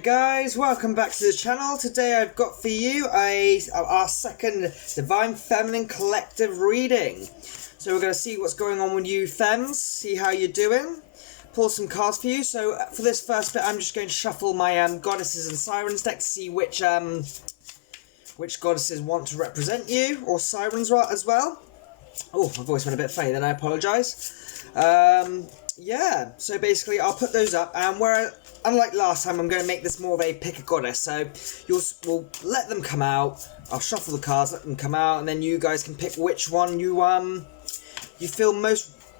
Alright guys, welcome back to the channel. Today I've got for you our second Divine Feminine Collective reading. So we're going to see what's going on with you femmes, see how you're doing, pull some cards for you. So for this first bit I'm just going to shuffle my Goddesses and Sirens deck to see which goddesses want to represent you, or sirens as well. Oh, my voice went a bit funny then, I apologise. Yeah, so basically I'll put those up, and unlike last time, I'm going to make this more of a pick a goddess. So we'll let them come out, I'll shuffle the cards, let them come out, and then you guys can pick which one you feel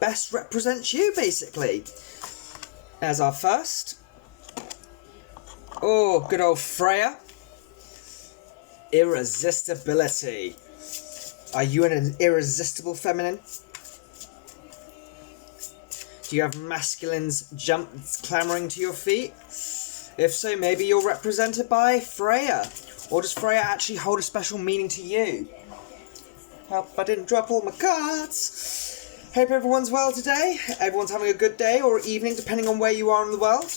best represents you, basically. As our first. Oh, good old Freya. Irresistibility. Are you an irresistible feminine? Do you have masculines clamouring to your feet? If so, maybe you're represented by Freya. Or does Freya actually hold a special meaning to you? Hope I didn't drop all my cards. Hope everyone's well today. Everyone's having a good day or evening, depending on where you are in the world.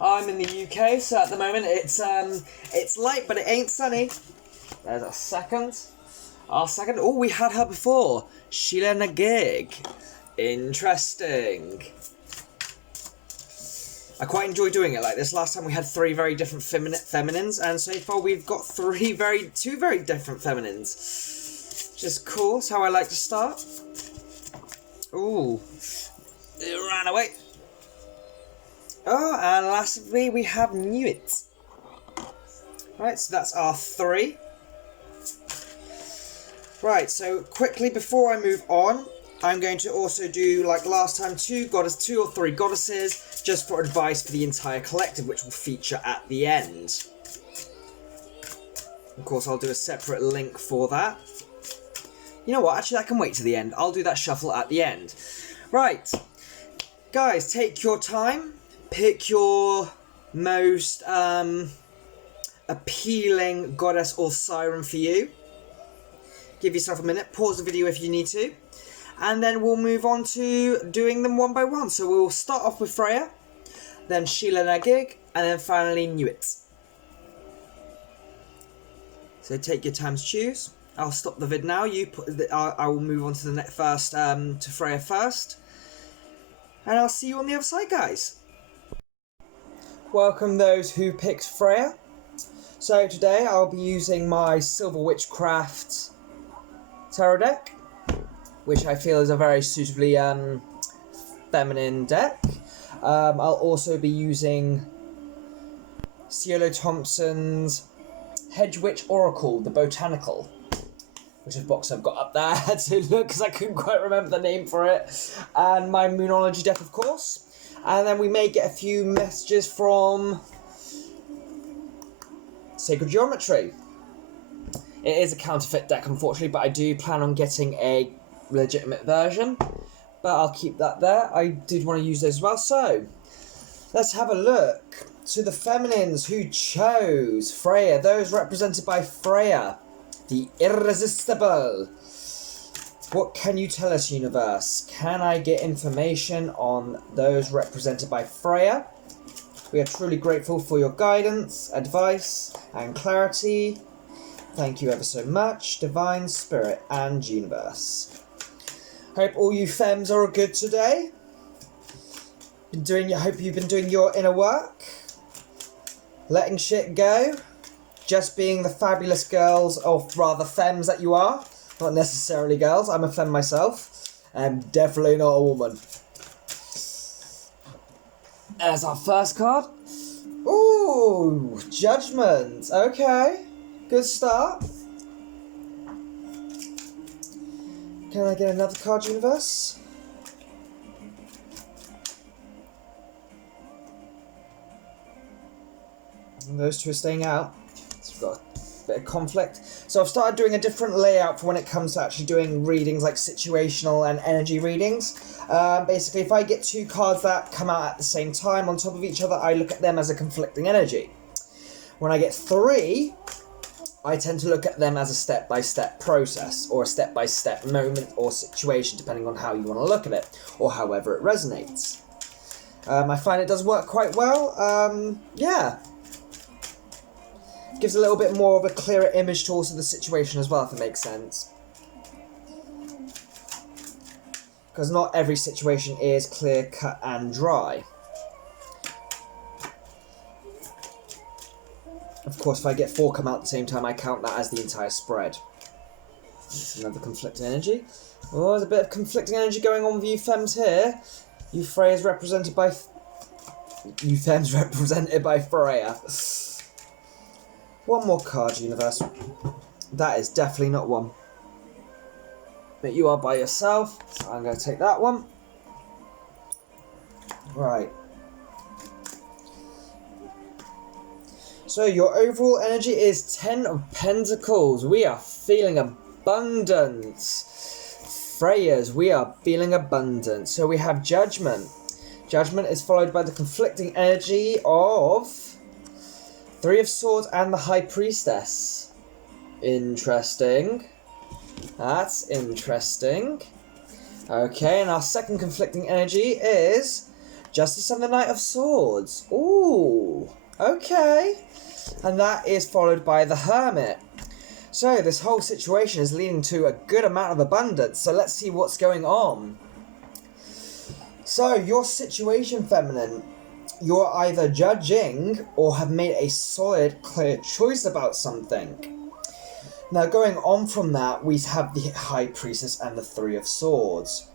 I'm in the UK, so at the moment it's light, but it ain't sunny. There's our second. Oh, we had her before. Sheela Na Gig. Interesting. I quite enjoy doing it like this. Last time we had three very different feminines, and so far we've got two very different feminines. Which is cool. That's how I like to start. Ooh. It ran away. Oh, and lastly we have Nuit. Right, so that's our three. Right, so quickly before I move on, I'm going to also do, like last time, two or three goddesses, just for advice for the entire collective, which will feature at the end. Of course, I'll do a separate link for that. You know what, actually I can wait to the end. I'll do that shuffle at the end. Right, guys, take your time. Pick your most appealing goddess or siren for you. Give yourself a minute, pause the video if you need to. And then we'll move on to doing them one by one. So we'll start off with Freya, then Sheela Na Gig, and then finally Nuit. So take your time to choose. I'll stop the vid now. I will move on to the first, to Freya first. And I'll see you on the other side, guys. Welcome those who picked Freya. So today I'll be using my Silver Witchcraft tarot deck, which I feel is a very suitably feminine deck. I'll also be using Cielo Thompson's Hedge Witch Oracle, the Botanical, which is a box I've got up there to look because I couldn't quite remember the name for it, and my Moonology deck, of course. And then we may get a few messages from Sacred Geometry. It is a counterfeit deck, unfortunately, but I do plan on getting a legitimate version, but I'll keep that there. I did want to use those as well. So let's have a look to the feminines who chose Freya, those represented by Freya, the Irresistible. What can you tell us, universe? Can I get information on those represented by Freya? We are truly grateful for your guidance, advice, and clarity. Thank you ever so much, Divine Spirit and Universe. Hope all you femmes are good today. Hope you've been doing your inner work. Letting shit go. Just being the fabulous girls, or rather femmes that you are. Not necessarily girls. I'm a femme myself. I'm definitely not a woman. As our first card. Ooh, Judgment. Okay. Good start. Can I get another card, universe? And those two are staying out. So we've got a bit of conflict. So I've started doing a different layout for when it comes to actually doing readings, like situational and energy readings. Basically, if I get two cards that come out at the same time on top of each other, I look at them as a conflicting energy. When I get three, I tend to look at them as a step-by-step process, or a step-by-step moment or situation, depending on how you want to look at it, or however it resonates. I find it does work quite well. Yeah. Gives a little bit more of a clearer image to also the situation as well, if it makes sense. Because not every situation is clear, cut and dry. Of course, if I get 4 come out at the same time, I count that as the entire spread. It's another conflicting energy. Oh, there's a bit of conflicting energy going on with you femmes here. You Freya's represented by... You femmes represented by Freya. One more card, universe. That is definitely not one. But you are by yourself, so I'm going to take that one. Right. So your overall energy is 10 of Pentacles. We are feeling abundance. Freya's, we are feeling abundance. So we have Judgment. Judgment is followed by the conflicting energy of 3 of Swords and the High Priestess. Interesting. That's interesting. Okay, and our second conflicting energy is Justice and the Knight of Swords. Ooh, okay. And that is followed by the Hermit. So this whole situation is leading to a good amount of abundance. So let's see what's going on. So your situation, feminine, you're either judging or have made a solid, clear choice about something. Now, going on from that, we have the High Priestess and the 3 of Swords.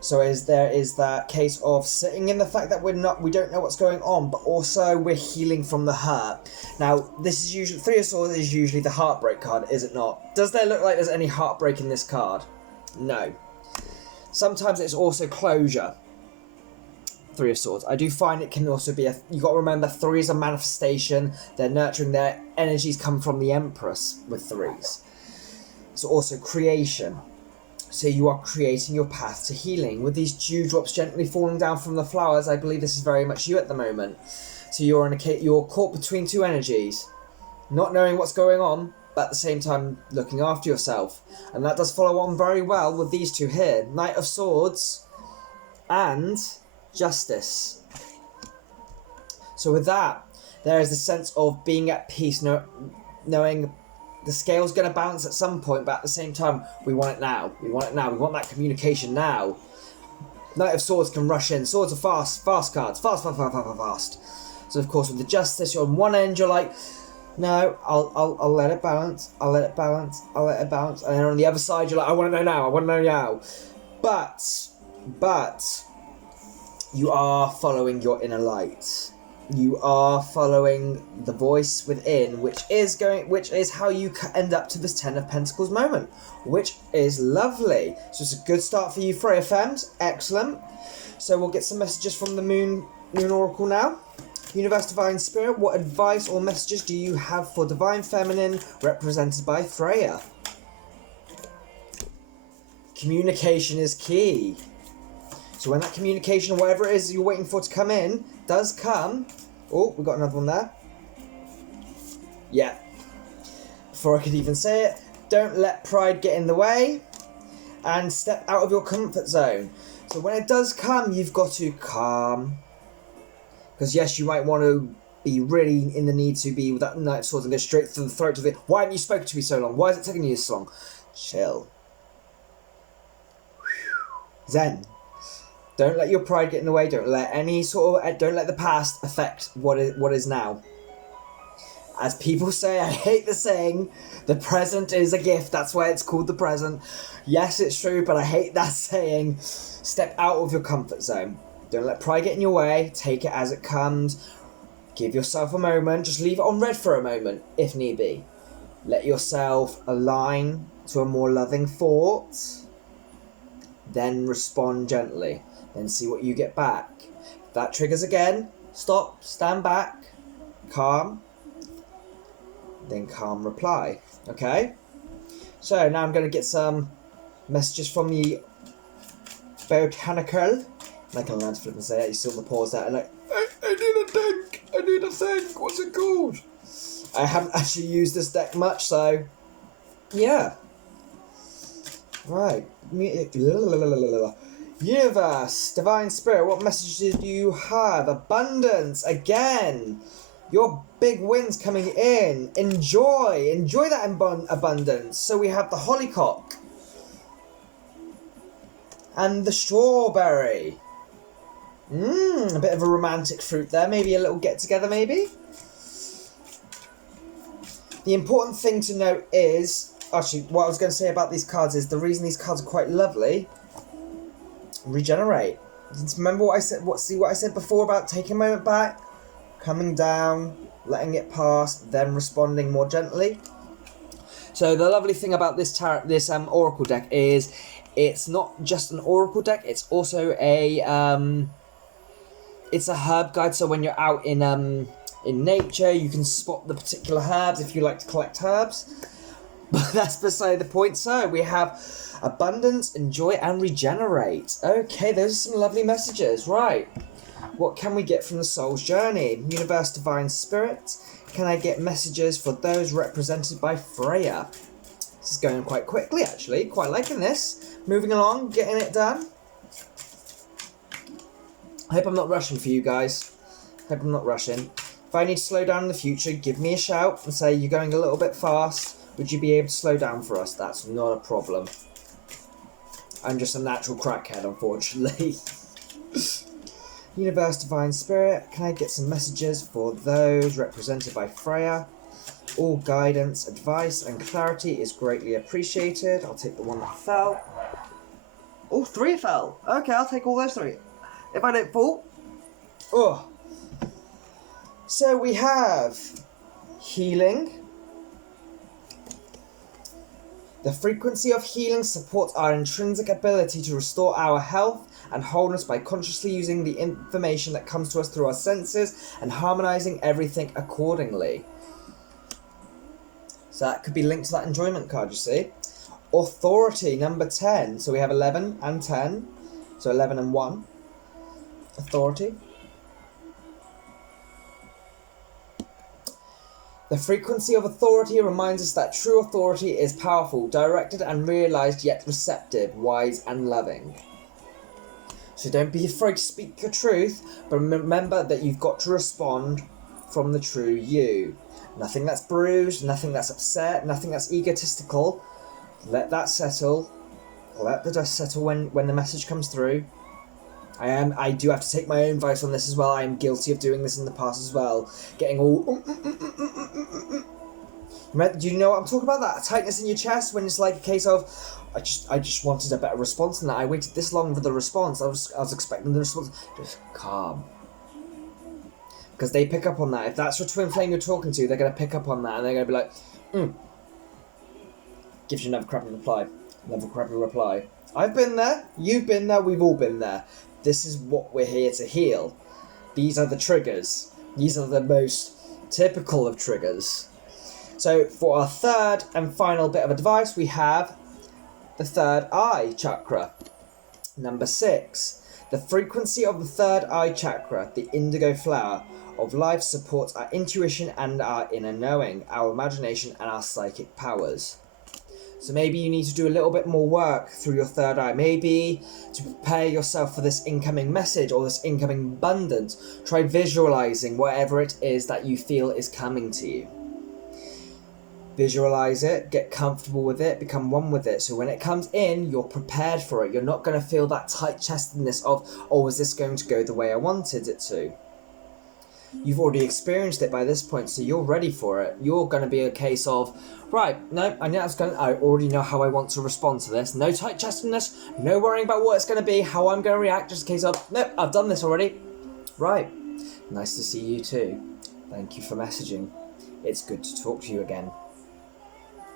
So there is that case of sitting in the fact that we don't know what's going on, but also we're healing from the hurt. Now, this is usually 3 of Swords is usually the heartbreak card, is it not? Does there look like there's any heartbreak in this card? No. Sometimes it's also closure. 3 of Swords. I do find it can also be you got to remember 3 is a manifestation. They're nurturing, their energies come from the Empress with 3s. So also creation. So you are creating your path to healing with these dewdrops gently falling down from the flowers. I believe this is very much you at the moment. So you're caught between 2 energies, not knowing what's going on, but at the same time looking after yourself. And that does follow on very well with these 2 here, Knight of Swords and Justice. So with that, there is the sense of being at peace, knowing the scale's going to balance at some point, but at the same time, we want it now. We want it now. We want that communication now. Knight of Swords can rush in. Swords are fast cards. Fast. So of course, with the Justice, you're on one end, you're like, no, I'll let it balance. I'll let it balance. And then on the other side, you're like, I want to know now. But you are following your inner light. You are following the voice within, which is how you end up to this 10 of Pentacles moment, which is lovely. So it's a good start for you, Freya Femmes. Excellent. So we'll get some messages from the Moon Oracle now. Universe Divine Spirit, what advice or messages do you have for Divine Feminine represented by Freya? Communication is key. So when that communication, whatever it is you're waiting for to come in, does come... Oh, we've got another one there. Yeah. Before I could even say it, don't let pride get in the way and step out of your comfort zone. So when it does come, you've got to calm. Because yes, you might want to be really in the need to be with that Knight of Swords and go straight to the throat of it. Why haven't you spoken to me so long? Why is it taking you so long? Chill. Zen. Don't let your pride get in the way. Don't let the past affect what is now. As people say, I hate the saying, the present is a gift. That's why it's called the present. Yes, it's true, but I hate that saying. Step out of your comfort zone. Don't let pride get in your way. Take it as it comes. Give yourself a moment. Just leave it on red for a moment, if need be. Let yourself align to a more loving thought. Then respond gently. Then see what you get back. If that triggers again, stop, stand back, calm, then calm reply. Okay? So now I'm going to get some messages from the botanical. I can learn to flip and say that. You still the pause there. Like, I need a think. What's it called? I haven't actually used this deck much, so yeah. Right. Universe, Divine Spirit, what message do you have? Abundance, again. Your big wins coming in. Enjoy that abundance. So we have the hollyhock. And the strawberry. A bit of a romantic fruit there. Maybe a little get-together, maybe? The important thing to note is... Actually, what I was going to say about these cards is the reason these cards are quite lovely... Regenerate. Remember what I said? What I said before about taking a moment back, coming down, letting it pass, then responding more gently. So the lovely thing about this Oracle deck is it's not just an Oracle deck. It's also a it's a herb guide. So when you're out in nature, you can spot the particular herbs if you like to collect herbs. But that's beside the point. So we have abundance, enjoy, and regenerate. Okay, those are some lovely messages. Right. What can we get from the soul's journey? Universe, Divine Spirit. Can I get messages for those represented by Freya? This is going quite quickly, actually. Quite liking this. Moving along, getting it done. I hope I'm not rushing for you guys. Hope I'm not rushing. If I need to slow down in the future, give me a shout and say you're going a little bit fast. Would you be able to slow down for us? That's not a problem. I'm just a natural crackhead, unfortunately. Universe, Divine Spirit, can I get some messages for those represented by Freya? All guidance, advice, and clarity is greatly appreciated. I'll take the one that fell. Oh, 3 fell. Okay, I'll take all those 3. If I don't fall. Oh. So we have healing. The frequency of healing supports our intrinsic ability to restore our health and wholeness by consciously using the information that comes to us through our senses and harmonizing everything accordingly. So that could be linked to that enjoyment card, you see. Authority, number 10. So we have 11 and 10. So 11 and 1. Authority. The frequency of authority reminds us that true authority is powerful, directed and realized, yet receptive, wise and loving. So don't be afraid to speak your truth, but remember that you've got to respond from the true you. Nothing that's bruised, nothing that's upset, nothing that's egotistical. Let that settle. Let the dust settle when the message comes through. I do have to take my own advice on this as well. I am guilty of doing this in the past as well. Getting all... Do you know what I'm talking about? That tightness in your chest when it's like a case of... I just wanted a better response than that. I waited this long for the response. I was expecting the response. Just calm. Because they pick up on that. If that's your twin flame you're talking to, they're going to pick up on that and they're going to be like, Gives you another crappy reply. Another crappy reply. I've been there. You've been there. We've all been there. This is what we're here to heal. These are the triggers. These are the most typical of triggers. So for our third and final bit of advice, we have the third eye chakra. Number 6. The frequency of the third eye chakra, the indigo flower of life, supports our intuition and our inner knowing, our imagination and our psychic powers. So maybe you need to do a little bit more work through your third eye. Maybe to prepare yourself for this incoming message or this incoming abundance, try visualizing whatever it is that you feel is coming to you. Visualize it, get comfortable with it, become one with it. So when it comes in, you're prepared for it. You're not going to feel that tight-chestedness of, oh, is this going to go the way I wanted it to? You've already experienced it by this point, so you're ready for it. You're going to be a case of, right, no, I already know how I want to respond to this. No tight-chestedness, no worrying about what it's going to be, how I'm going to react, just a case of, nope, I've done this already. Right, nice to see you too. Thank you for messaging. It's good to talk to you again.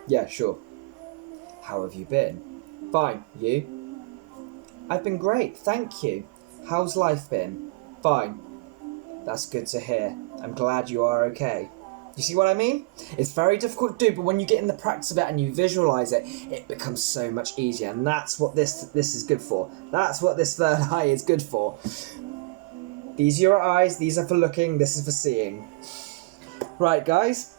Yeah, sure. How have you been? Fine, you? I've been great, thank you. How's life been? Fine. That's good to hear. I'm glad you are okay. You see what I mean? It's very difficult to do, but when you get in the practice of it and you visualize it, it becomes so much easier. And that's what this is good for. That's what this third eye is good for. These are your eyes. These are for looking. This is for seeing. Right, guys.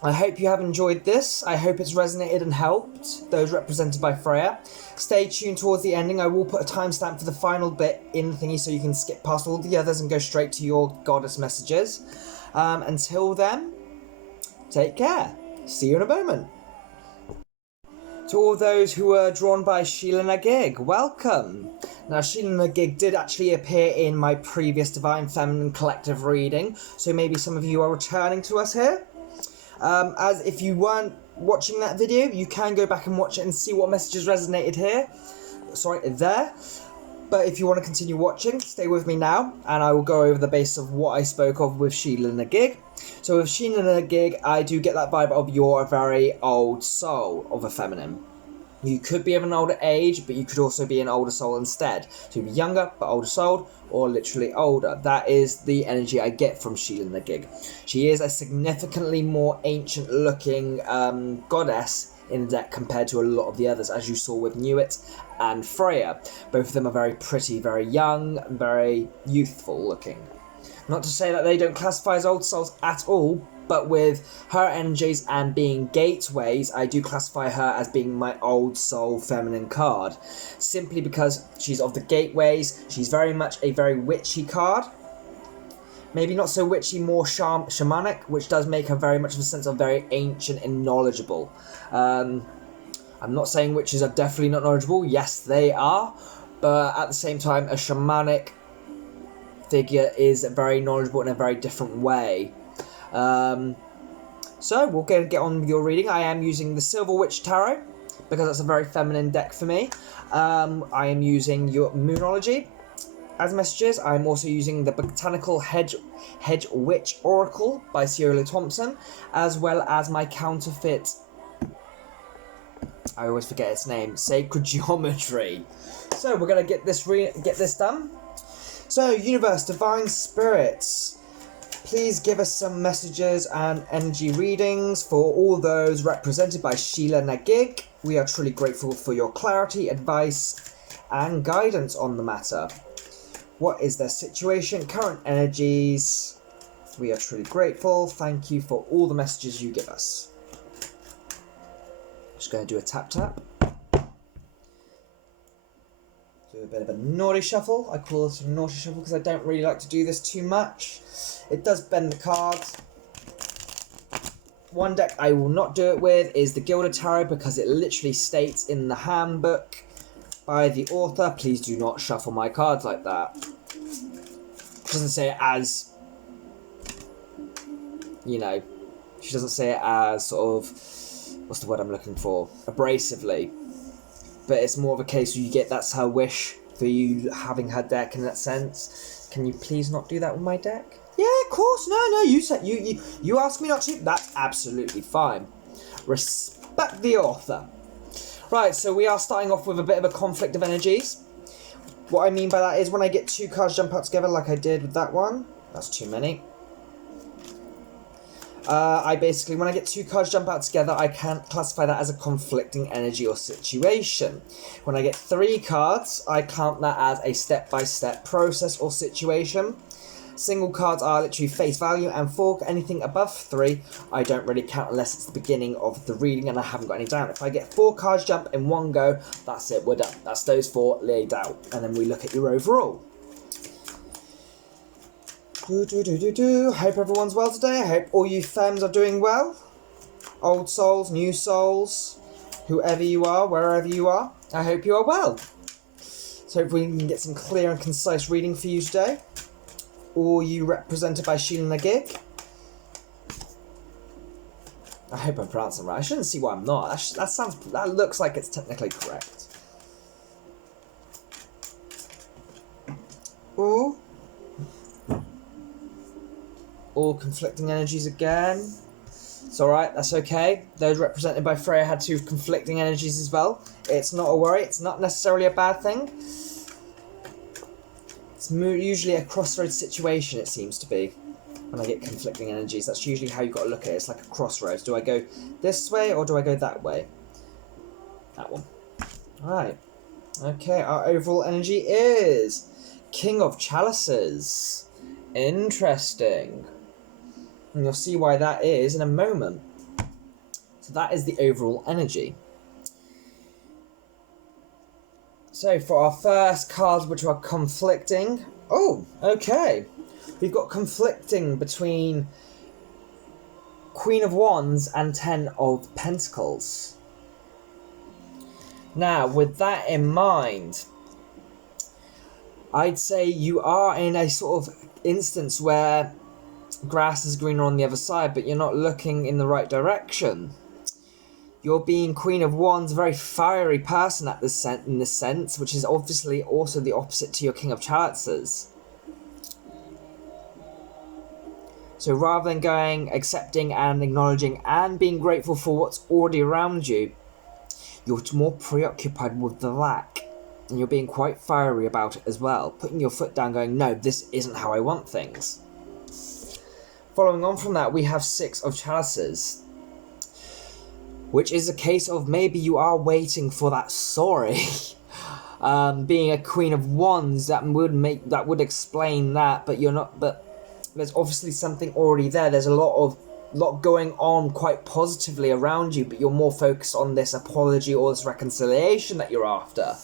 I hope you have enjoyed this. I hope it's resonated and helped those represented by Freya. Stay tuned towards the ending. I will put a timestamp for the final bit in the thingy so you can skip past all the others and go straight to your goddess messages. Until then, take care. See you in a moment. To all those who were drawn by Sheela Na Gig, welcome! Now, Sheela Na Gig did actually appear in my previous Divine Feminine Collective reading, so maybe some of you are returning to us here. As if you weren't watching that video, you can go back and watch it and see what messages resonated there. But if you want to continue watching, stay with me now, and I will go over the base of what I spoke of with Sheela Na Gig. So with Sheela Na Gig, I do get that vibe of you're a very old soul of a feminine. You could be of an older age, but you could also be an older soul instead. So you'd be younger, but older soul, or literally older. That is the energy I get from Sheela Na Gig. She is a significantly more ancient-looking goddess in the deck compared to a lot of the others, as you saw with Nuit and Freya. Both of them are very pretty, very young, and very youthful-looking. Not to say that they don't classify as old souls at all, but with her energies and being gateways, I do classify her as being my old soul feminine card. Simply because she's of the gateways, she's very much a very witchy card. Maybe not so witchy, more shamanic, which does make her very much of a sense of very ancient and knowledgeable. I'm not saying witches are definitely not knowledgeable, yes they are, but at the same time a shamanic figure is very knowledgeable in a very different way. So we'll get on with your reading. I am using the Silver Witch Tarot because that's a very feminine deck for me. I am using your Moonology as messages. I'm also using the Botanical Hedge Witch Oracle by Sheela Thompson, as well as my counterfeit, I always forget its name, Sacred Geometry. So we're gonna get this done. So, Universe, Divine Spirits, please give us some messages and energy readings for all those represented by Sheela Na Gig. We are truly grateful for your clarity, advice, and guidance on the matter. What is their situation? Current energies. We are truly grateful. Thank you for all the messages you give us. Just going to do a tap. Do a bit of a naughty shuffle. I call this a naughty shuffle because I don't really like to do this too much. It does bend the cards. One deck I will not do it with is the Gilded Tarot because it literally states in the handbook by the author, please do not shuffle my cards like that. It doesn't say it as, you know, she doesn't say it as sort of, what's the word I'm looking for? Abrasively. But it's more of a case where you get that's her wish for you having her deck in that sense. Can you please not do that with my deck? Yeah, of course. No. You said you asked me not to. That's absolutely fine. Respect the author. Right, so we are starting off with a bit of a conflict of energies. What I mean by that is when I get two cards jump out together like I did with that one. That's too many. When I get two cards jump out together, I can classify that as a conflicting energy or situation. When I get three cards, I count that as a step-by-step process or situation. Single cards are literally face value, and for anything above three, I don't really count unless it's the beginning of the reading and I haven't got any down. If I get four cards jump in one go, that's it, we're done. That's those four laid out, and then we look at your overall. Hope everyone's well today. I hope all you femmes are doing well. Old souls, new souls, whoever you are, wherever you are, I hope you are well. So hopefully we can get some clear and concise reading for you today. All you represented by Sheela Na Gig. I hope I'm pronouncing it right. I shouldn't see why I'm not. That looks like it's technically correct. Ooh. All conflicting energies again. It's alright, that's okay. Those represented by Freya had two conflicting energies as well. It's not a worry, it's not necessarily a bad thing. It's usually a crossroads situation, it seems to be. When I get conflicting energies, that's usually how you've got to look at it. It's like a crossroads. Do I go this way or do I go that way? That one. Alright. Okay, our overall energy is King of Chalices. Interesting. And you'll see why that is in a moment. So that is the overall energy. So for our first cards, which are conflicting... Oh, okay. We've got conflicting between Queen of Wands and Ten of Pentacles. Now, with that in mind, I'd say you are in a sort of instance where grass is greener on the other side, but you're not looking in the right direction. You're being Queen of Wands, a very fiery person in this sense, which is obviously also the opposite to your King of Chalices. So rather than going, accepting and acknowledging and being grateful for what's already around you, you're more preoccupied with the lack. And you're being quite fiery about it as well, putting your foot down going, no, this isn't how I want things. Following on from that, we have Six of Chalices, which is a case of maybe you are waiting for that sorry. Being a Queen of Wands, that would explain that, but you're not. But there's obviously something already there. There's a lot going on quite positively around you, but you're more focused on this apology or this reconciliation that you're after.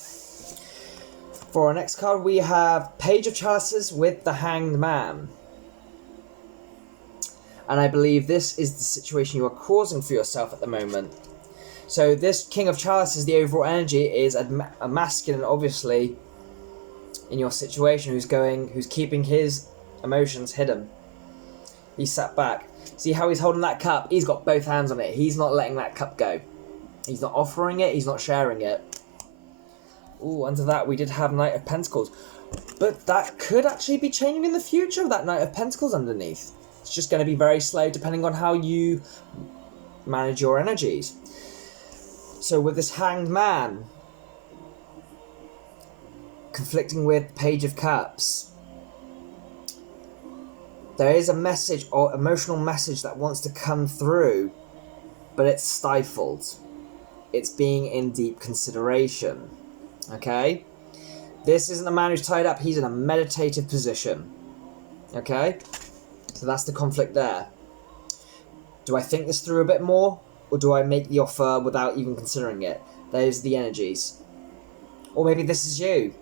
For our next card, we have Page of Chalices with the Hanged Man. And I believe this is the situation you are causing for yourself at the moment. So this King of Chalices, the overall energy is a masculine, obviously, in your situation, who's keeping his emotions hidden. He's sat back. See how he's holding that cup? He's got both hands on it. He's not letting that cup go. He's not offering it. He's not sharing it. Ooh, under that we did have Knight of Pentacles. But that could actually be changing in the future, that Knight of Pentacles underneath. It's just going to be very slow depending on how you manage your energies. So with this Hanged Man, conflicting with Page of Cups, there is a message or emotional message that wants to come through, but it's stifled. It's being in deep consideration. Okay? This isn't a man who's tied up, he's in a meditative position. Okay? So that's the conflict there. Do I think this through a bit more, or do I make the offer without even considering it? There's the energies. Or maybe this is you.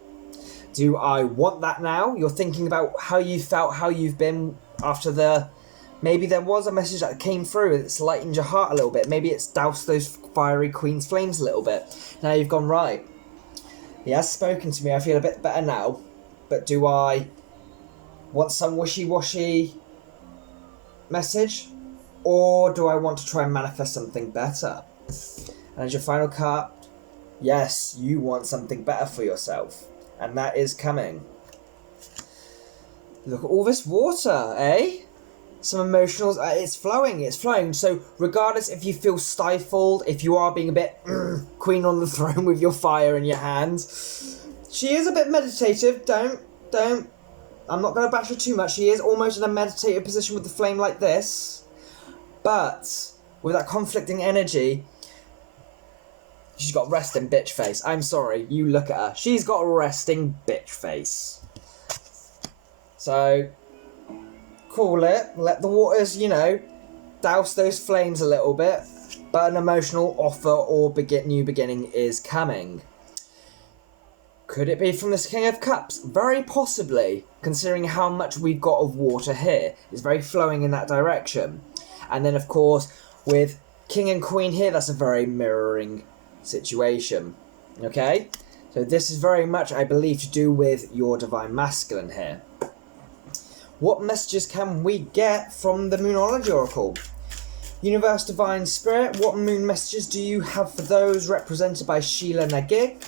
Do I want that now? You're thinking about how you felt, how you've been after the... Maybe there was a message that came through and it's lightened your heart a little bit. Maybe it's doused those fiery Queen's flames a little bit. Now you've gone, right. He has spoken to me, I feel a bit better now. But do I want some wishy-washy message? Or do I want to try and manifest something better? And as your final card, yes, you want something better for yourself. And that is coming. Look at all this water, eh? Some emotionals, it's flowing. So regardless if you feel stifled, if you are being a bit Queen on the throne with your fire in your hand, she is a bit meditative, don't, I'm not going to bash her too much, she is almost in a meditative position with the flame like this, but with that conflicting energy, she's got resting bitch face. I'm sorry, you look at her, she's got a resting bitch face. So... cool it, let the waters, douse those flames a little bit, but an emotional offer or new beginning is coming. Could it be from this King of Cups? Very possibly, considering how much we've got of water here. It's very flowing in that direction. And then, of course, with King and Queen here, that's a very mirroring situation. Okay? So this is very much, I believe, to do with your Divine Masculine here. What messages can we get from the Moonology Oracle? Universe, Divine Spirit, what moon messages do you have for those represented by Sheela Na Gig?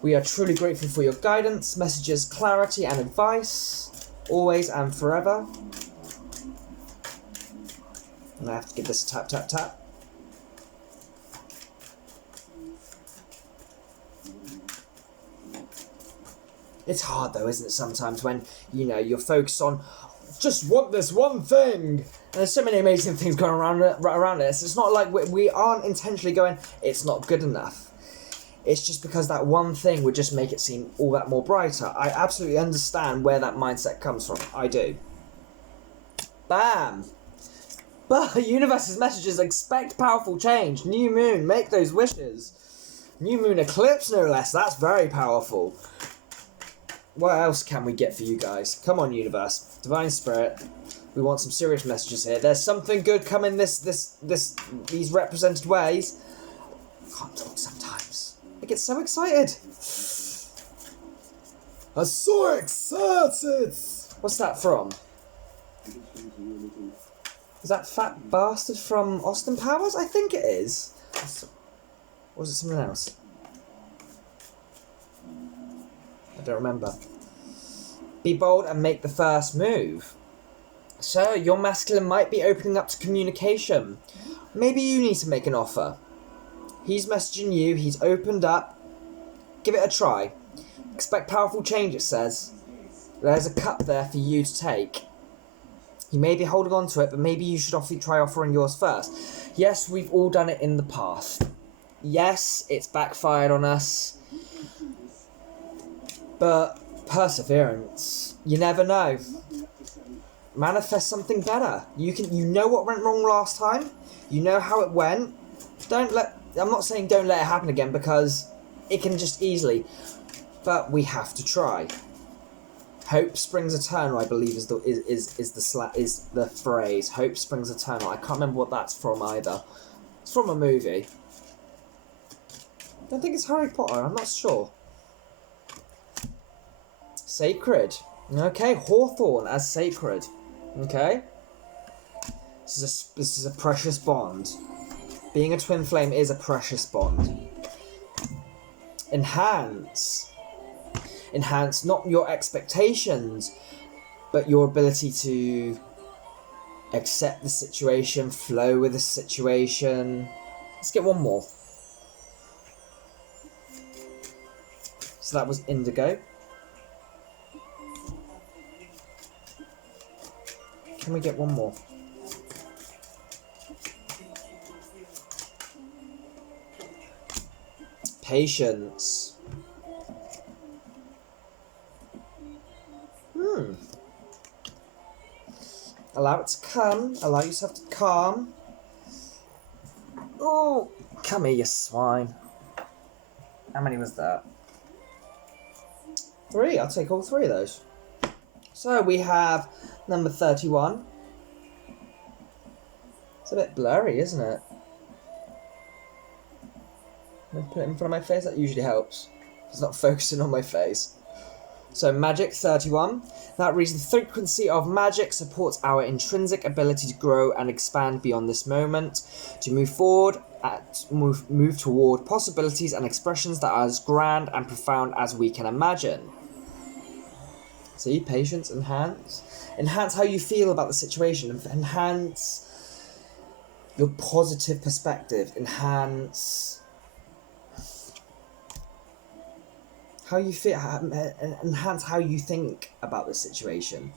We are truly grateful for your guidance, messages, clarity and advice, always and forever. And I have to give this a tap, tap, tap. It's hard though, isn't it, sometimes when, you're focused on, just want this one thing. And there's so many amazing things going around us. It's not like we aren't intentionally going, it's not good enough. It's just because that one thing would just make it seem all that more brighter. I absolutely understand where that mindset comes from. I do. Bam! But universe's messages: expect powerful change. New moon, make those wishes. New moon eclipse, no less. That's very powerful. What else can we get for you guys? Come on, universe, divine spirit. We want some serious messages here. There's something good coming these represented ways. I can't talk sometimes. I get so excited. I'm so excited. What's that from? Is that Fat Bastard from Austin Powers? I think it is. Or was it something else? I don't remember. Be bold and make the first move. So, your masculine might be opening up to communication. Maybe you need to make an offer. He's messaging you, he's opened up. Give it a try. Expect powerful change, it says. There's a cup there for you to take. You may be holding on to it, but maybe you should try offering yours first. Yes, we've all done it in the past. Yes, it's backfired on us. But perseverance. You never know. Manifest something better. You know what went wrong last time. You know how it went. I'm not saying don't let it happen again, because it can just easily. But we have to try. Hope springs eternal, I believe, is the phrase. Hope springs eternal. I can't remember what that's from either. It's from a movie. I don't think it's Harry Potter. I'm not sure. Sacred. Okay, Hawthorn as sacred. Okay. This is a precious bond. Being a twin flame is a precious bond. Enhance. Enhance not your expectations, but your ability to accept the situation, flow with the situation. Let's get one more. So that was indigo. Can we get one more? Patience. Allow it to come. Allow yourself to calm. Oh, come here, you swine. How many was that? 3. I'll take all 3 of those. So we have number 31. It's a bit blurry, isn't it? I'm going to put it in front of my face. That usually helps. It's not focusing on my face. So magic 31. That reason, the frequency of magic supports our intrinsic ability to grow and expand beyond this moment, to move forward, move toward possibilities and expressions that are as grand and profound as we can imagine. See, patience, enhance. Enhance how you feel about the situation. Enhance your positive perspective. Enhance how you feel, enhance how you think about the situation.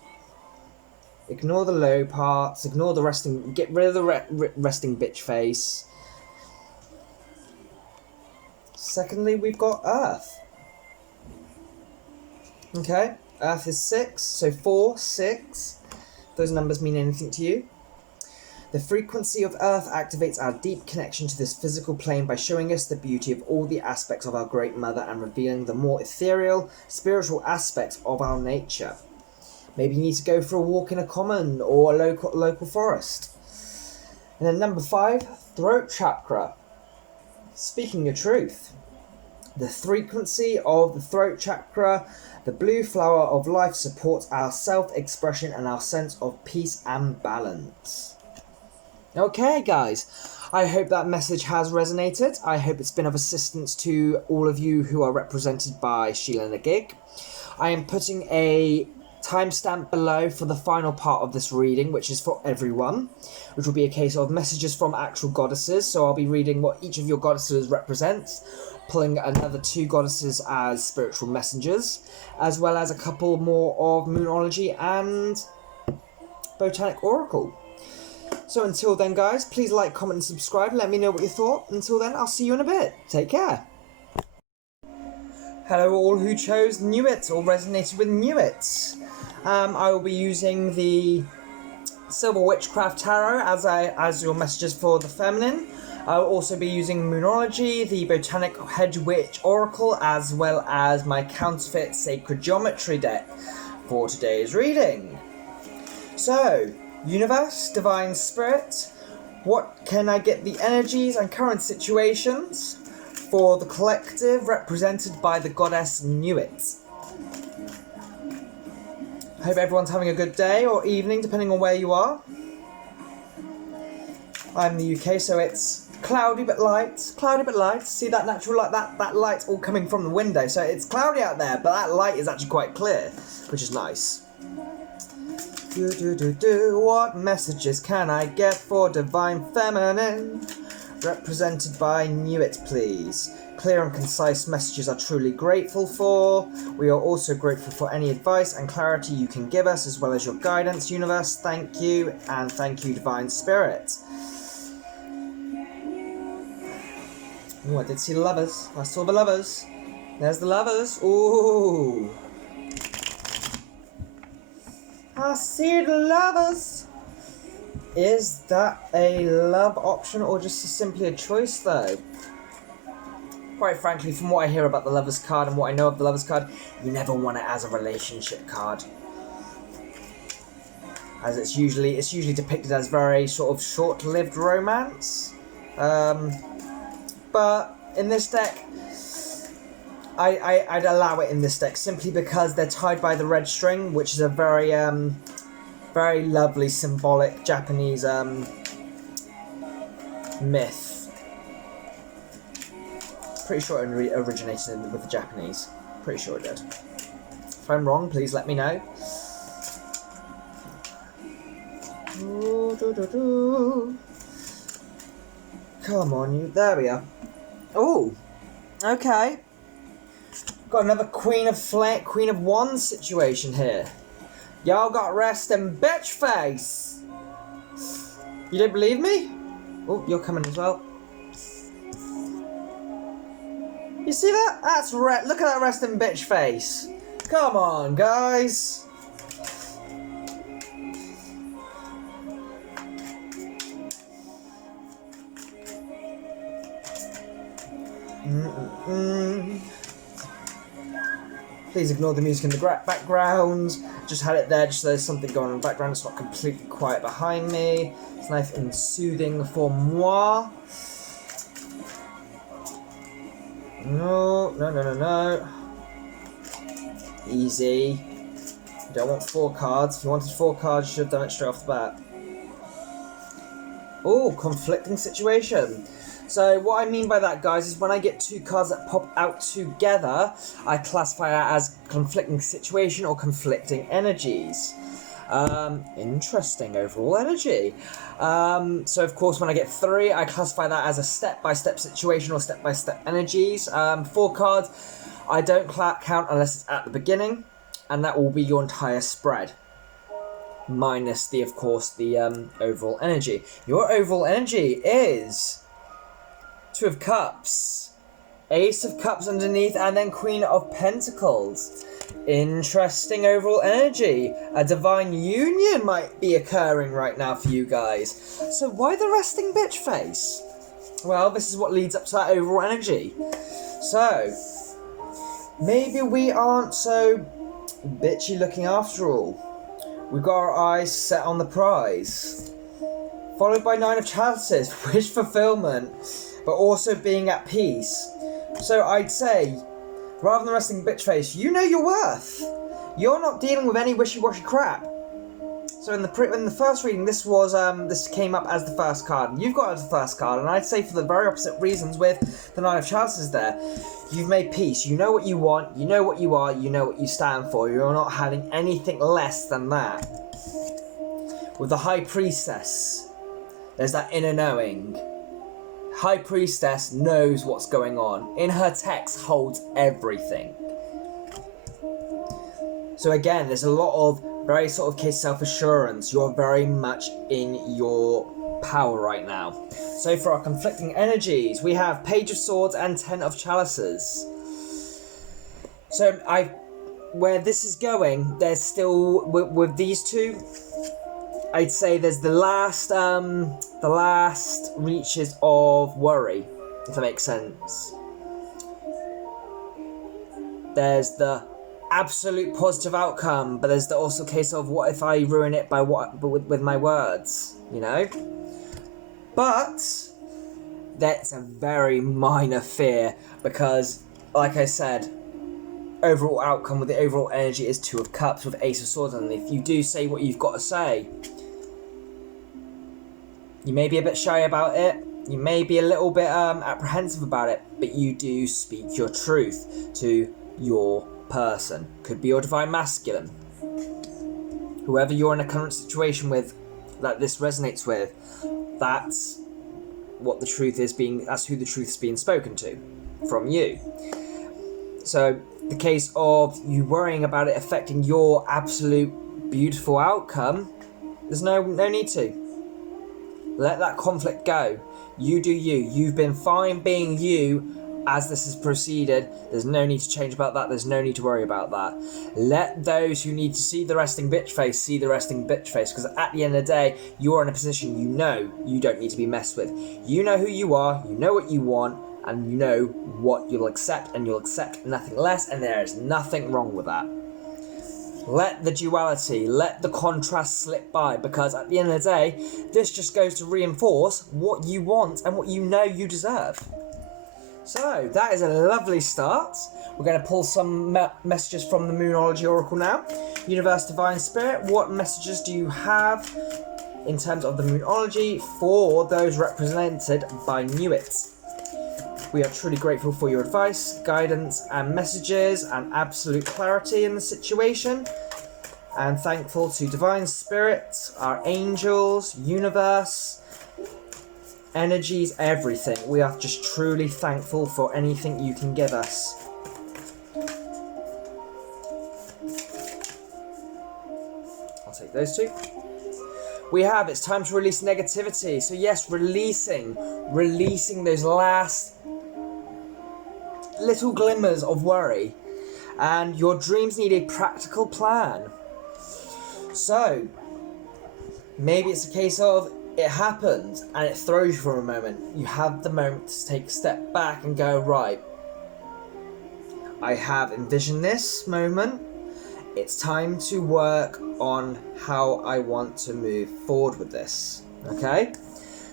Ignore the low parts, ignore the resting, get rid of the resting bitch face. Secondly, we've got Earth. Okay, Earth is 6, so 4, 6. If those numbers mean anything to you. The frequency of Earth activates our deep connection to this physical plane by showing us the beauty of all the aspects of our Great Mother and revealing the more ethereal, spiritual aspects of our nature. Maybe you need to go for a walk in a common or a local forest. And then number 5, throat chakra. Speaking your truth. The frequency of the throat chakra, the blue flower of life, supports our self-expression and our sense of peace and balance. Okay, guys, I hope that message has resonated. I hope it's been of assistance to all of you who are represented by Sheela Na Gig. I am putting a timestamp below for the final part of this reading, which is for everyone, which will be a case of messages from actual goddesses. So I'll be reading what each of your goddesses represents, pulling another 2 goddesses as spiritual messengers, as well as a couple more of Moonology and Botanic Oracle. So until then, guys, please like, comment, and subscribe. Let me know what you thought. Until then, I'll see you in a bit. Take care. Hello all who chose Nuit or resonated with Nuit. I will be using the Silver Witchcraft Tarot as your messages for the feminine. I'll also be using Moonology, the Botanic Hedge Witch Oracle, as well as my counterfeit Sacred Geometry deck for today's reading. So, Universe, Divine Spirit, what can I get the energies and current situations for the collective represented by the goddess Nuit? Hope everyone's having a good day or evening, depending on where you are. I'm in the UK, so it's cloudy but light. Cloudy but light. See that natural light? That light all coming from the window. So it's cloudy out there, but that light is actually quite clear, which is nice. What messages can I get for Divine Feminine? Represented by Nuit, please. Clear and concise messages are truly grateful for. We are also grateful for any advice and clarity you can give us, as well as your guidance, Universe. Thank you, and thank you, Divine Spirit. Oh, I did see the lovers. I saw the lovers. There's the lovers. Ooh. I see the lovers. Is that a love option or just simply a choice, though? Quite frankly, from what I hear about the lovers card and what I know of the lovers card, you never want it as a relationship card, as it's usually depicted as very sort of short-lived romance. But in this deck, I'd allow it in this deck simply because they're tied by the red string, which is a very very lovely symbolic Japanese myth. Pretty sure it originated with the Japanese. Pretty sure it did. If I'm wrong, please let me know. Come on, you. There we are. Oh, okay. Got another Queen of Wands situation here. Y'all got resting bitch face. You don't believe me? Oh, you're coming as well. You see that? That's look at that resting bitch face. Come on, guys. Please ignore the music in the background. Just had it there just so there's something going on in the background. It's not completely quiet behind me. It's nice and soothing for moi. No. Easy. You don't want 4 cards. If you wanted 4 cards, you should have done it straight off the bat. Oh, conflicting situation. So what I mean by that, guys, is when I get 2 cards that pop out together, I classify that as conflicting situation or conflicting energies. Interesting overall energy. So of course when I get 3, I classify that as a step-by-step situation or step-by-step energies. 4 cards, I don't count unless it's at the beginning, and that will be your entire spread. Minus the overall energy. Your overall energy is 2 of Cups, Ace of Cups underneath, and then Queen of Pentacles. Interesting overall energy. A divine union might be occurring right now for you guys. So why the resting bitch face? Well, this is what leads up to that overall energy. So, maybe we aren't so bitchy looking after all. We've got our eyes set on the prize. Followed by 9 of Chalices, wish fulfillment, but also being at peace. So I'd say, rather than resting bitch face, you know your worth. You're not dealing with any wishy-washy crap. So in the first reading, this came up as the first card, and you've got it as the first card, and I'd say for the very opposite reasons with the 9 of Chalices there. You've made peace. You know what you want. You know what you are. You know what you stand for. You're not having anything less than that. With the High Priestess, there's that inner knowing. High Priestess knows what's going on. In her text holds everything. So again, there's a lot of very sort of case self-assurance. You're very much in your power right now. So for our conflicting energies, we have Page of Swords and 10 of Chalices. So where this is going, there's still, with these two, I'd say there's the last reaches of worry, if that makes sense. There's the absolute positive outcome, but there's the also case of what if I ruin it by with my words, you know? But that's a very minor fear because, like I said, overall outcome with the overall energy is Two of Cups with Ace of Swords, and if you do say what you've got to say, you may be a bit shy about it, you may be a little bit apprehensive about it, but you do speak your truth to your person. Could be your divine masculine. Whoever you're in a current situation with that this resonates with, that's what the truth is being, that's who the truth is being spoken to from you. So the case of you worrying about it affecting your absolute beautiful outcome, there's no need to. Let that conflict go. You do you. You've been fine being you as this has proceeded. There's no need to change about that. There's no need to worry about that. Let those who need to see the resting bitch face see the resting bitch face, because at the end of the day, you're in a position you know you don't need to be messed with. You know who you are, you know what you want, and you know what you'll accept, and you'll accept nothing less, and there is nothing wrong with that. Let the duality, let the contrast slip by, because at the end of the day, this just goes to reinforce what you want and what you know you deserve. So, that is a lovely start. We're going to pull some messages from the Moonology Oracle now. Universe, Divine Spirit, what messages do you have in terms of the Moonology for those represented by Nuit? We are truly grateful for your advice, guidance, and messages, and absolute clarity in the situation. And thankful to Divine Spirit, our angels, universe, energies, everything. We are just truly thankful for anything you can give us. I'll take those two. We have, it's time to release negativity. So yes, releasing those last little glimmers of worry, and your dreams need a practical plan. So maybe it's a case of it happens and it throws you for a moment. You have the moment to take a step back and go, right, I have envisioned this moment, it's time to work on how I want to move forward with this. Okay,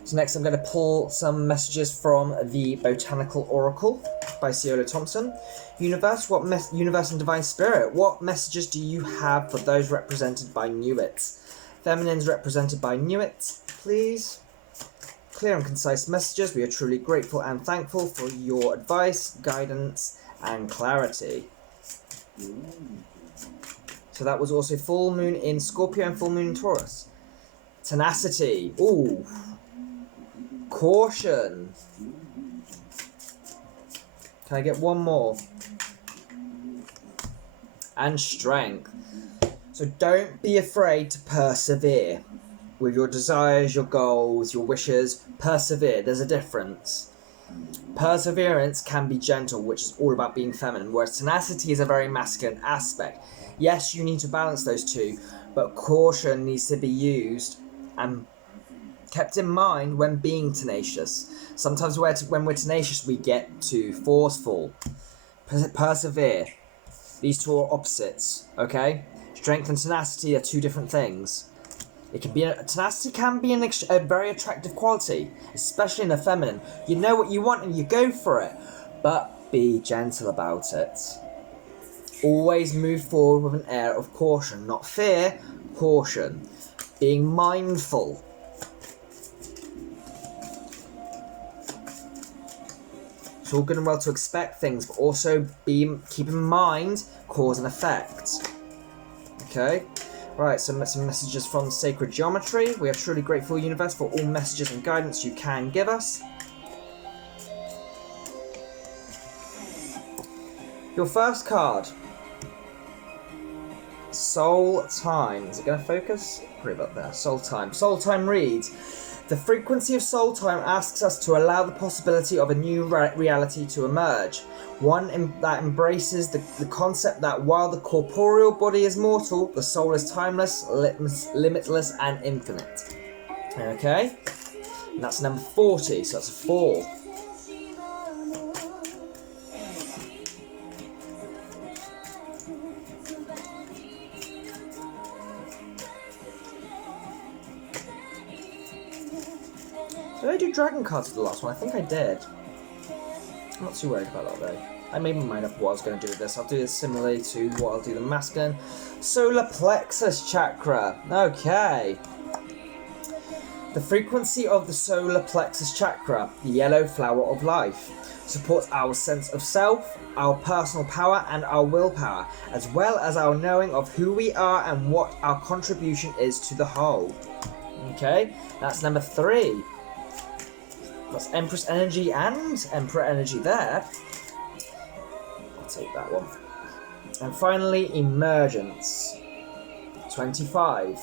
so next I'm going to pull some messages from the Botanical Oracle by Sheela Thompson. Universe, Universe and Divine Spirit, what messages do you have for those represented by Nuit? Feminines represented by Nuit, please. Clear and concise messages. We are truly grateful and thankful for your advice, guidance, and clarity. So that was also full moon in Scorpio and full moon in Taurus. Tenacity. Ooh. Caution. Can I get one more? And strength. So don't be afraid to persevere with your desires, your goals, your wishes. Persevere. There's a difference. Perseverance can be gentle, which is all about being feminine, whereas tenacity is a very masculine aspect. Yes, you need to balance those two, but caution needs to be used and kept in mind when being tenacious. Sometimes when we're tenacious, we get too forceful. Persevere. These two are opposites, okay? Strength and tenacity are two different things. Tenacity can be a very attractive quality, especially in the feminine. You know what you want and you go for it, but be gentle about it. Always move forward with an air of caution, not fear, caution. Being mindful. It's all good and well to expect things, but also keep in mind cause and effect. Okay? Right, so some messages from Sacred Geometry. We are truly grateful, Universe, for all messages and guidance you can give us. Your first card. Soul Time. Is it going to focus? Pretty about there. Soul Time. Soul Time reads, The frequency of soul time asks us to allow the possibility of a new reality to emerge. One that embraces the concept that while the corporeal body is mortal, the soul is timeless, limitless, and infinite. Okay? And that's number 40, so that's a 4. Did I do dragon cards for the last one? I think I did. I'm not too worried about that though. I made my mind up what I was going to do with this. I'll do this similarly to what I'll do the masculine. Solar plexus chakra. Okay. The frequency of the solar plexus chakra, the yellow flower of life, supports our sense of self, our personal power and our willpower, as well as our knowing of who we are and what our contribution is to the whole. Okay, that's number 3. That's Empress energy and Emperor energy there. I'll take that one. And finally, emergence. 25.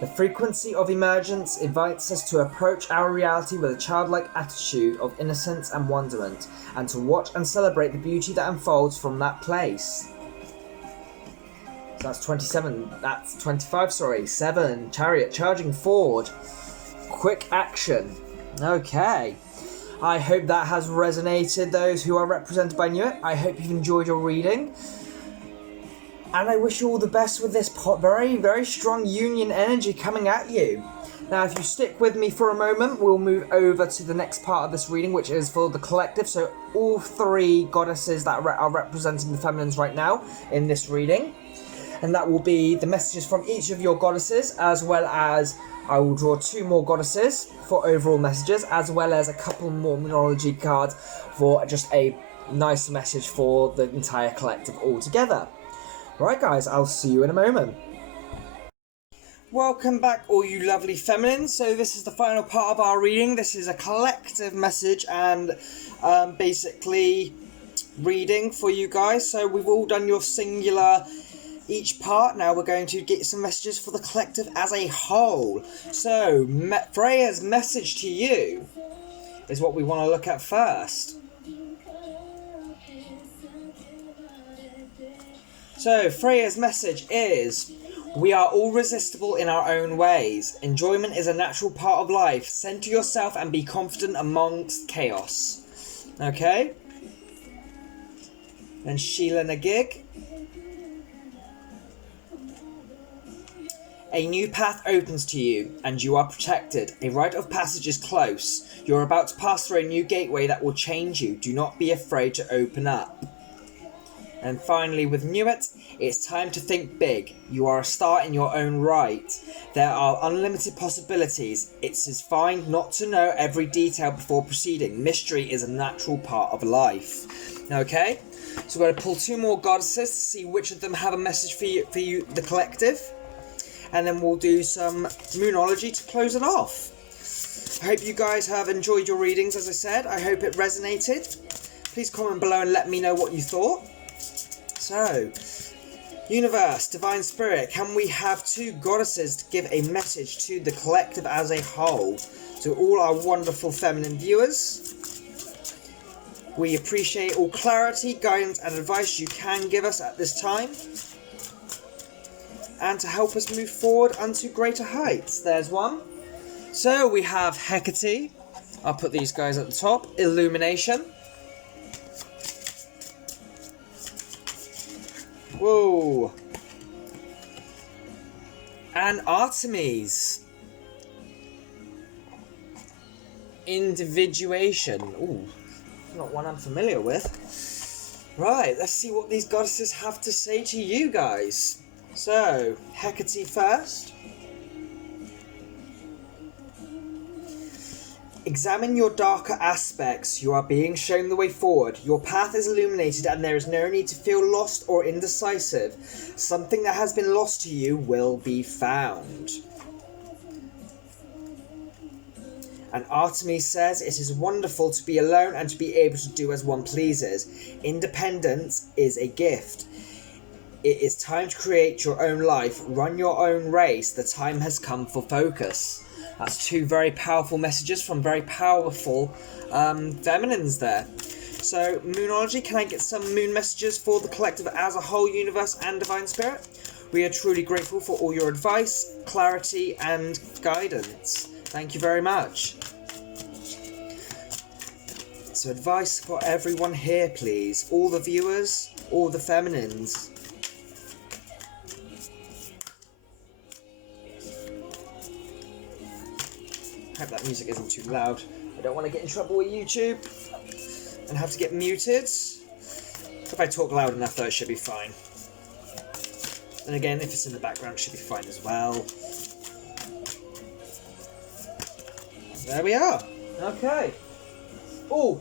The frequency of emergence invites us to approach our reality with a childlike attitude of innocence and wonderment, and to watch and celebrate the beauty that unfolds from that place. So that's 27. That's 25, sorry. 7. Chariot, charging forward. Quick action. Okay, I hope that has resonated those who are represented by Nuit. I hope you've enjoyed your reading. And I wish you all the best with this very, very strong union energy coming at you. Now, if you stick with me for a moment, we'll move over to the next part of this reading, which is for the collective. So all 3 goddesses that are representing the feminines right now in this reading. And that will be the messages from each of your goddesses, as well as I will draw 2 more goddesses for overall messages, as well as a couple more Moonology cards for just a nice message for the entire collective altogether. Right guys, I'll see you in a moment. Welcome back all you lovely feminines. So this is the final part of our reading. This is a collective message and basically reading for you guys. So we've all done your singular each part. Now we're going to get some messages for the collective as a whole. So Freya's message to you is what we want to look at first. So Freya's message is: we are all resistible in our own ways. Enjoyment is a natural part of life. Center yourself and be confident amongst chaos. Okay? Then Sheela Na Gig. A new path opens to you, and you are protected. A rite of passage is close. You're about to pass through a new gateway that will change you. Do not be afraid to open up. And finally, with Nuit, it's time to think big. You are a star in your own right. There are unlimited possibilities. It's fine not to know every detail before proceeding. Mystery is a natural part of life. Okay? So we're going to pull 2 more goddesses to see which of them have a message for you, the collective. And then we'll do some Moonology to close it off. I hope you guys have enjoyed your readings, as I said. I hope it resonated. Please comment below and let me know what you thought. So, Universe, Divine Spirit, can we have 2 goddesses to give a message to the collective as a whole? To all our wonderful feminine viewers. We appreciate all clarity, guidance and advice you can give us at this time. And to help us move forward unto greater heights. There's one. So we have Hecate. I'll put these guys at the top. Illumination. Whoa. And Artemis. Individuation. Ooh, not one I'm familiar with. Right, let's see what these goddesses have to say to you guys. So, Hecate first. Examine your darker aspects. You are being shown the way forward. Your path is illuminated and there is no need to feel lost or indecisive. Something that has been lost to you will be found. And Artemis says, it is wonderful to be alone and to be able to do as one pleases. Independence is a gift. It is time to create your own life, run your own race. The time has come for focus. That's two very powerful messages from very powerful feminines there. So, Moonology, can I get some moon messages for the collective as a whole, universe and divine spirit? We are truly grateful for all your advice, clarity, and guidance. Thank you very much. So, advice for everyone here, please. All the viewers, all the feminines. Hope that music isn't too loud. I don't want to get in trouble with YouTube and have to get muted. If I talk loud enough though, it should be fine. And again, if it's in the background, it should be fine as well. There we are. Okay. Oh.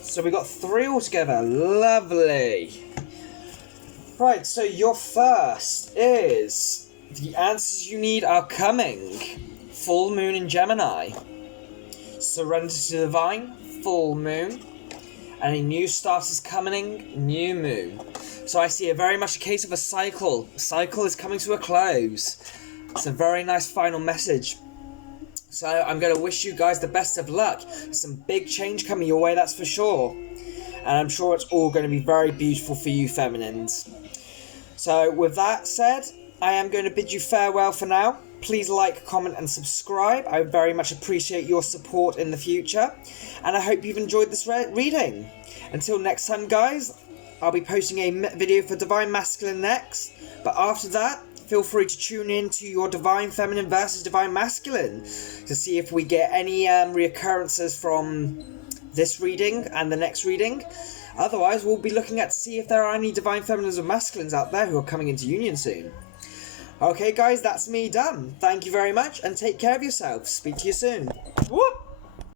So we got 3 altogether. Lovely. Right, so your first is the answers you need are coming. Full moon in Gemini. Surrender to the divine. Full moon. And a new start is coming. New moon. So I see very much a case of a cycle. A cycle is coming to a close. It's a very nice final message. So I'm going to wish you guys the best of luck. There's some big change coming your way, that's for sure. And I'm sure it's all going to be very beautiful for you feminines. So with that said, I am going to bid you farewell for now. Please like, comment and subscribe. I very much appreciate your support in the future. And I hope you've enjoyed this reading. Until next time guys, I'll be posting a video for Divine Masculine next. But after that, feel free to tune in to your Divine Feminine versus Divine Masculine to see if we get any reoccurrences from this reading and the next reading. Otherwise, we'll be looking at to see if there are any Divine Feminines or Masculines out there who are coming into union soon. Okay guys, that's me done. Thank you very much and take care of yourselves. Speak to you soon.